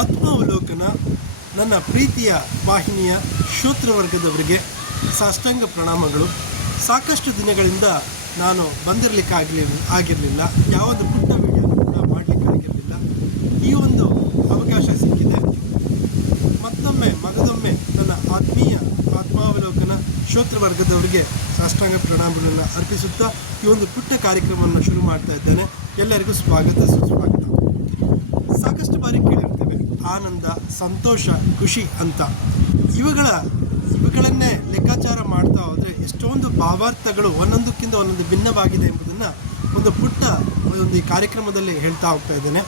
ಆತ್ಮಾವಲೋಕನ ನನ್ನ ಪ್ರೀತಿಯ ವಾಹಿನಿಯ ಶ್ರೋತೃವರ್ಗದವರಿಗೆ ಸಾಷ್ಟಾಂಗ ಪ್ರಣಾಮಗಳು. ಸಾಕಷ್ಟು ದಿನಗಳಿಂದ ನಾನು ಆಗಿರಲಿಲ್ಲ, ಯಾವುದು ಪುಟ್ಟ ವಿಡಿಯೋ ಕೂಡ ಮಾಡಲಿಕ್ಕಾಗಿರಲಿಲ್ಲ. ಈ ಒಂದು ಅವಕಾಶ ಸಿಕ್ಕಿದೆ. ಮಗದೊಮ್ಮೆ ನನ್ನ ಆತ್ಮಾವಲೋಕನ ಶ್ರೋತೃವರ್ಗದವರಿಗೆ ಸಾಷ್ಟಾಂಗ ಪ್ರಣಾಮಗಳನ್ನು ಅರ್ಪಿಸುತ್ತಾ ಈ ಒಂದು ಪುಟ್ಟ ಕಾರ್ಯಕ್ರಮವನ್ನು ಶುರು ಮಾಡ್ತಾ ಇದ್ದೇನೆ. ಎಲ್ಲರಿಗೂ ಸ್ವಾಗತ, ಸುಸ್ವಾಗತ. ಸಾಕಷ್ಟು ಬಾರಿ ಕೇಳಿರ್ತೇವೆ ಆನಂದ, ಸಂತೋಷ, ಖುಷಿ ಅಂತ. ಇವುಗಳನ್ನೇ ಲೆಕ್ಕಾಚಾರ ಮಾಡ್ತಾ ಹೋದರೆ ಎಷ್ಟೊಂದು ಭಾವಾರ್ಥಗಳು ಒಂದೊಂದಕ್ಕಿಂತ ಒಂದೊಂದು ಭಿನ್ನವಾಗಿದೆ ಎಂಬುದನ್ನು ಒಂದು ಈ ಕಾರ್ಯಕ್ರಮದಲ್ಲಿ ಹೇಳ್ತಾ ಹೋಗ್ತಾ ಇದ್ದೇನೆ.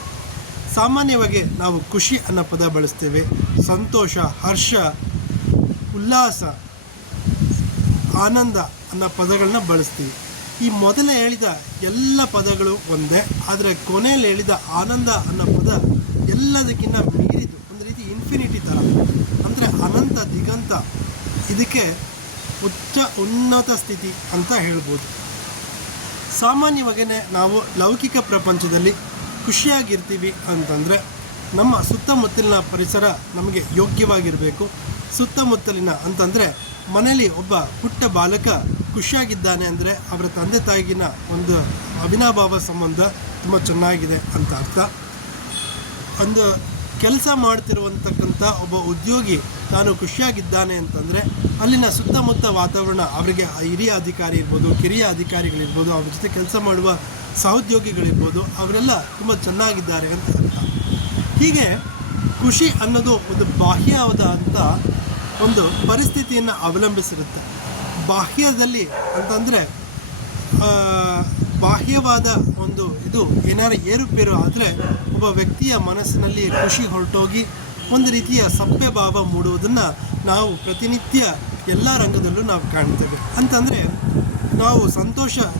ಸಾಮಾನ್ಯವಾಗಿ ನಾವು ಖುಷಿ ಅನ್ನೋ ಪದ ಬಳಸ್ತೇವೆ, ಸಂತೋಷ, ಹರ್ಷ, ಉಲ್ಲಾಸ, ಆನಂದ ಅನ್ನೋ ಪದಗಳನ್ನ ಬಳಸ್ತೀವಿ. ಈ ಮೊದಲೇ ಹೇಳಿದ ಎಲ್ಲ ಪದಗಳು ಒಂದೇ, ಆದರೆ ಕೊನೆಯಲ್ಲಿ ಹೇಳಿದ ಆನಂದ ಅನ್ನೋ ಪದ ಎಲ್ಲದಕ್ಕಿಂತ ಮೀರಿದು, ಒಂದು ರೀತಿ ಇನ್ಫಿನಿಟಿ ಥರ, ಅಂದರೆ ಅನಂತ ದಿಗಂತ. ಇದಕ್ಕೆ ಉನ್ನತ ಸ್ಥಿತಿ ಅಂತ ಹೇಳ್ಬೋದು. ಸಾಮಾನ್ಯವಾಗಿಯೇ ನಾವು ಲೌಕಿಕ ಪ್ರಪಂಚದಲ್ಲಿ ಖುಷಿಯಾಗಿರ್ತೀವಿ ಅಂತಂದರೆ ನಮ್ಮ ಸುತ್ತಮುತ್ತಲಿನ ಪರಿಸರ ನಮಗೆ ಯೋಗ್ಯವಾಗಿರಬೇಕು. ಸುತ್ತಮುತ್ತಲಿನ ಅಂತಂದರೆ ಮನೆಯಲ್ಲಿ ಒಬ್ಬ ಪುಟ್ಟ ಬಾಲಕ ಖುಷಿಯಾಗಿದ್ದಾನೆ ಅಂದರೆ ಅವರ ತಂದೆ ತಾಯಿಗಿನ ಒಂದು ಅವಿನಾಭಾವ ಸಂಬಂಧ ತುಂಬ ಚೆನ್ನಾಗಿದೆ ಅಂತ ಅರ್ಥ. ಒಂದು ಕೆಲಸ ಮಾಡ್ತಿರುವಂತಕ್ಕಂಥ ಒಬ್ಬ ಉದ್ಯೋಗಿ ತಾನು ಖುಷಿಯಾಗಿದ್ದಾನೆ ಅಂತಂದರೆ ಅಲ್ಲಿನ ಸುತ್ತಮುತ್ತ ವಾತಾವರಣ, ಅವರಿಗೆ ಹಿರಿಯ ಅಧಿಕಾರಿ ಇರ್ಬೋದು, ಕಿರಿಯ ಅಧಿಕಾರಿಗಳಿರ್ಬೋದು, ಅವ್ರ ಜೊತೆ ಕೆಲಸ ಮಾಡುವ ಸಹೋದ್ಯೋಗಿಗಳಿರ್ಬೋದು, ಅವರೆಲ್ಲ ತುಂಬ ಚೆನ್ನಾಗಿದ್ದಾರೆ ಅಂತ ಅರ್ಥ. ಹೀಗೆ ಖುಷಿ ಅನ್ನೋದು ಒಂದು ಬಾಹ್ಯವಾದಂಥ ಒಂದು ಪರಿಸ್ಥಿತಿಯನ್ನು ಅವಲಂಬಿಸಿರುತ್ತೆ. ಬಾಹ್ಯದಲ್ಲಿ ಅಂತಂದರೆ ಬಾಹ್ಯವಾದ ಒಂದು ಇದು ಏನಾರು ಏರುಪೇರು ಆದರೆ ಒಬ್ಬ ವ್ಯಕ್ತಿಯ ಮನಸ್ಸಿನಲ್ಲಿ ಖುಷಿ ಹೊರಟೋಗಿ ಒಂದು ರೀತಿಯ ಸಭ್ಯ ಭಾವ ಮೂಡುವುದನ್ನು ನಾವು ಪ್ರತಿನಿತ್ಯ ಎಲ್ಲ ರಂಗದಲ್ಲೂ ನಾವು ಕಾಣ್ತೇವೆ. ಅಂತಂದರೆ ನಾವು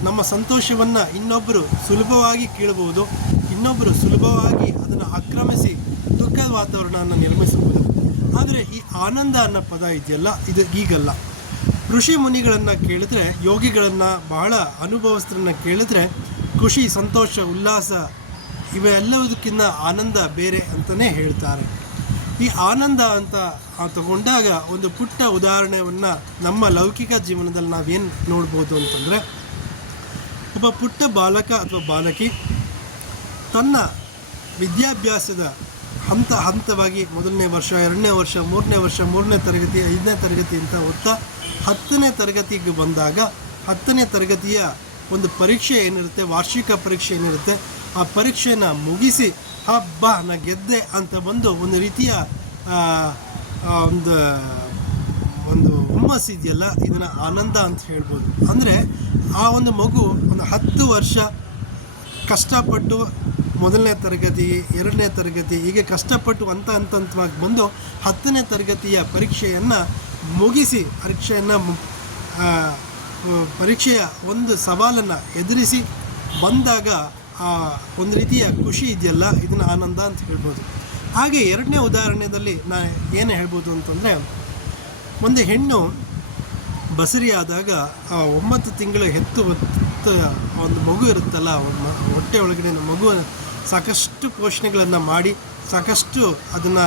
ನಮ್ಮ ಸಂತೋಷವನ್ನು ಇನ್ನೊಬ್ಬರು ಸುಲಭವಾಗಿ ಕೀಳಬಹುದು, ಇನ್ನೊಬ್ಬರು ಸುಲಭವಾಗಿ ಅದನ್ನು ಆಕ್ರಮಿಸಿ ದುಃಖದ ವಾತಾವರಣವನ್ನು ನಿರ್ಮಿಸಬಹುದು. ಆದರೆ ಈ ಆನಂದ ಅನ್ನೋ ಪದ ಇದೆಯಲ್ಲ, ಇದು ಈಗಲ್ಲ. ಋಷಿ ಮುನಿಗಳನ್ನು ಕೇಳಿದ್ರೆ, ಯೋಗಿಗಳನ್ನು, ಬಹಳ ಅನುಭವಸ್ಥರನ್ನು ಕೇಳಿದ್ರೆ ಖುಷಿ, ಸಂತೋಷ, ಉಲ್ಲಾಸ ಇವೆಲ್ಲದಕ್ಕಿಂತ ಆನಂದ ಬೇರೆ ಅಂತಲೇ ಹೇಳ್ತಾರೆ. ಈ ಆನಂದ ಅಂತ ತಗೊಂಡಾಗ ಒಂದು ಪುಟ್ಟ ಉದಾಹರಣೆಯನ್ನು ನಮ್ಮ ಲೌಕಿಕ ಜೀವನದಲ್ಲಿ ನಾವೇನು ನೋಡ್ಬೋದು ಅಂತಂದರೆ, ಒಬ್ಬ ಪುಟ್ಟ ಬಾಲಕ ಅಥವಾ ಬಾಲಕಿ ತನ್ನ ವಿದ್ಯಾಭ್ಯಾಸದ ಹಂತವಾಗಿ 1ನೇ ವರ್ಷ, 2ನೇ ವರ್ಷ, 3ನೇ ವರ್ಷ, 3ನೇ ತರಗತಿ, 5ನೇ ತರಗತಿ ಅಂತ ಓದ್ತಾ 10ನೇ ತರಗತಿಗೆ ಬಂದಾಗ 10ನೇ ತರಗತಿಯ ಒಂದು ಪರೀಕ್ಷೆ ಏನಿರುತ್ತೆ, ವಾರ್ಷಿಕ ಪರೀಕ್ಷೆ ಏನಿರುತ್ತೆ, ಆ ಪರೀಕ್ಷೆಯನ್ನು ಮುಗಿಸಿ ಹಬ್ಬ ನಾ ಗೆದ್ದೆ ಅಂತ ಬಂದು ಒಂದು ರೀತಿಯ ಒಂದು ಹುಮ್ಮಸ್ಸು ಇದೆಯಲ್ಲ, ಇದನ್ನು ಆನಂದ ಅಂತ ಹೇಳ್ಬೋದು. ಅಂದರೆ ಆ ಒಂದು ಮಗು ಒಂದು 10 ವರ್ಷ ಕಷ್ಟಪಟ್ಟು 1ನೇ ತರಗತಿ, 2ನೇ ತರಗತಿ ಹೀಗೆ ಕಷ್ಟಪಟ್ಟು ಹಂತವಾಗಿ ಬಂದು 10ನೇ ತರಗತಿಯ ಪರೀಕ್ಷೆಯನ್ನು ಮುಗಿಸಿ ಪರೀಕ್ಷೆಯ ಒಂದು ಸವಾಲನ್ನು ಎದುರಿಸಿ ಬಂದಾಗ ಆ ಒಂದು ರೀತಿಯ ಖುಷಿ ಇದೆಯಲ್ಲ, ಇದನ್ನು ಆನಂದ ಅಂತ ಹೇಳ್ಬೋದು. ಹಾಗೆ 2ನೇ ಉದಾಹರಣೆಯಲ್ಲಿ ನಾನು ಏನು ಹೇಳ್ಬೋದು ಅಂತಂದರೆ, ಒಂದು ಹೆಣ್ಣು ಬಸರಿಯಾದಾಗ ಆ 9 ತಿಂಗಳು ಹೆತ್ತು ಒಂದು ಮಗು ಇರುತ್ತಲ್ಲ, ಹೊಟ್ಟೆ ಒಳಗಡೆ ಮಗು ಸಾಕಷ್ಟು ಪೋಷಣೆಗಳನ್ನು ಮಾಡಿ, ಸಾಕಷ್ಟು ಅದನ್ನು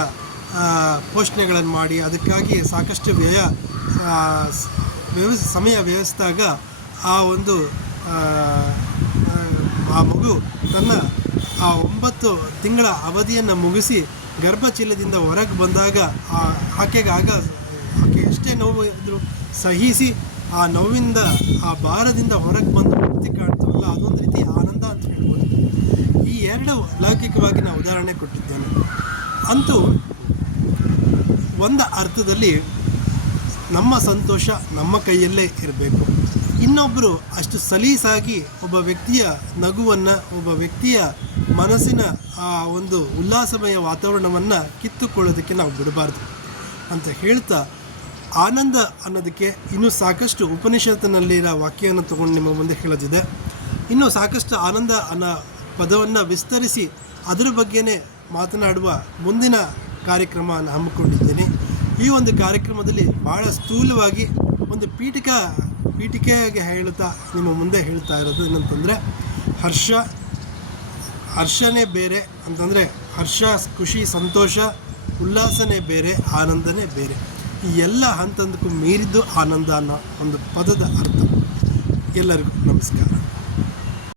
ಪೋಷಣೆಗಳನ್ನು ಮಾಡಿ, ಅದಕ್ಕಾಗಿ ಸಾಕಷ್ಟು ಸಮಯ ವ್ಯಯಿಸಿದಾಗ ಆ ಮಗು ತನ್ನ ಆ 9 ತಿಂಗಳ ಅವಧಿಯನ್ನು ಮುಗಿಸಿ ಗರ್ಭಚೀಲದಿಂದ ಹೊರಗೆ ಬಂದಾಗ ಆಕೆ ಎಷ್ಟೇ ನೋವು ಇದ್ದರೂ ಸಹಿಸಿ ಆ ನೋವಿಂದ, ಆ ಭಾರದಿಂದ ಹೊರಗೆ ಬಂದು ಮುಕ್ತಿ ಕಾಣ್ತಾವಲ್ಲ, ಅದೊಂದು ರೀತಿ ಆನಂದ ಅಂತ ಹೇಳ್ಬೋದು. ಈ 2 ಲೌಕಿಕವಾಗಿ ನಾನು ಉದಾಹರಣೆ ಕೊಟ್ಟಿದ್ದೇನೆ. ಅಂತೂ ಒಂದು ಅರ್ಥದಲ್ಲಿ ನಮ್ಮ ಸಂತೋಷ ನಮ್ಮ ಕೈಯಲ್ಲೇ ಇರಬೇಕು. ಇನ್ನೊಬ್ಬರು ಅಷ್ಟು ಸಲೀಸಾಗಿ ಒಬ್ಬ ವ್ಯಕ್ತಿಯ ನಗುವನ್ನು, ಒಬ್ಬ ವ್ಯಕ್ತಿಯ ಮನಸ್ಸಿನ ಆ ಒಂದು ಉಲ್ಲಾಸಮಯ ವಾತಾವರಣವನ್ನು ಕಿತ್ತುಕೊಳ್ಳೋದಕ್ಕೆ ನಾವು ಬಿಡಬಾರ್ದು ಅಂತ ಹೇಳ್ತಾ, ಆನಂದ ಅನ್ನೋದಕ್ಕೆ ಇನ್ನೂ ಸಾಕಷ್ಟು ಉಪನಿಷತ್ತಿನಲ್ಲಿರೋ ವಾಕ್ಯವನ್ನು ತಗೊಂಡು ನಿಮ್ಮ ಮುಂದೆ ಹೇಳೋದಿದೆ. ಇನ್ನೂ ಸಾಕಷ್ಟು ಆನಂದ ಅನ್ನೋ ಪದವನ್ನು ವಿಸ್ತರಿಸಿ ಅದರ ಬಗ್ಗೆನೇ ಮಾತನಾಡುವ ಮುಂದಿನ ಕಾರ್ಯಕ್ರಮವನ್ನು ಹಮ್ಮಿಕೊಂಡಿದ್ದೇನೆ. ಈ ಒಂದು ಕಾರ್ಯಕ್ರಮದಲ್ಲಿ ಭಾಳ ಸ್ಥೂಲವಾಗಿ ಒಂದು ಪೀಠಿಕೆಗೆ ಹೇಳ್ತಾ ನಿಮ್ಮ ಮುಂದೆ ಹೇಳ್ತಾ ಇರೋದು ಏನಂತಂದರೆ, ಹರ್ಷನೇ ಬೇರೆ ಅಂತಂದರೆ ಹರ್ಷ, ಖುಷಿ, ಸಂತೋಷ, ಉಲ್ಲಾಸನೇ ಬೇರೆ, ಆನಂದನೇ ಬೇರೆ. ಈ ಎಲ್ಲ ಹಂತದಕ್ಕೂ ಮೀರಿದ್ದು ಆನಂದ ಅನ್ನೋ ಒಂದು ಪದದ ಅರ್ಥ. ಎಲ್ಲರಿಗೂ ನಮಸ್ಕಾರ.